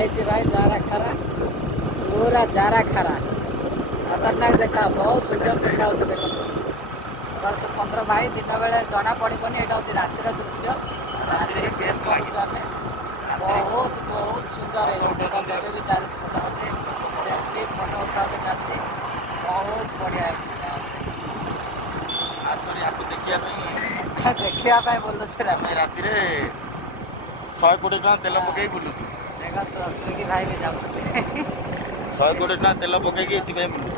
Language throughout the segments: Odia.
ହେଇଛି ଭାଇ ଜାରା ଖାରା ପୁରା ଜାରା ଖାରା ଖତରନାକ ଦେଖା ବହୁତ ସୁନ୍ଦର ଦେଖାଯାଉଛି ଦେଖନ୍ତୁ। ହଉଛି 15 ଭାଇ ଦିନ ବେଳେ ଜଣା ପଡ଼ିବନି ଏଇଟା ହେଉଛି ରାତିର ଦୃଶ୍ୟ। ରାତିରେ ଶେଷ କରୁଛୁ ଆମେ ବହୁତ ବହୁତ ସୁନ୍ଦର ହେଇଛି ଦେଖନ୍ତୁ। ଏବେ ବି ଚାଲିଛି ସେଟା ହେଉଛି ସେମିତି ଫଟୋ ଉଠାଉଠି ଚାଲିଛି ବହୁତ ବଢ଼ିଆ ହେଇଛି। ଦେଖିବା ପାଇଁ ବୁଲୁଛୁ ରାତିରେ 120 ଟଙ୍କା ତେଲ ପକେଇ ବୁଲୁଛୁ। ଦେଖନ୍ତୁ ସ୍ତ୍ରୀ ଭାଇ ବି ଯାଉଛନ୍ତି 120 ଟଙ୍କା ତେଲ ପକେଇକି ଏଥିପାଇଁ ବୁଲୁଛୁ।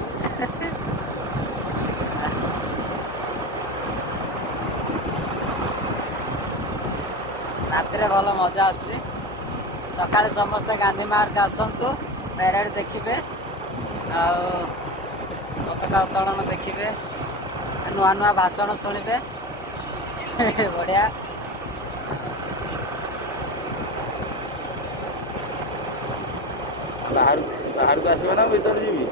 ରାତିରେ ଭଲ ମଜା ଆସୁଛି। ସକାଳେ ସମସ୍ତେ ଗାନ୍ଧୀ ମାର୍ଗ ଆସନ୍ତୁ, ପ୍ୟାରେଡ୍ ଦେଖିବେ ଆଉ ପତାକା ଉତ୍ତୋଳନ ଦେଖିବେ, ନୂଆ ନୂଆ ଭାଷଣ ଶୁଣିବେ ବଢ଼ିଆ। ବାହାରକୁ ଆସିବେ ନା ଭିତରେ ଯିବି?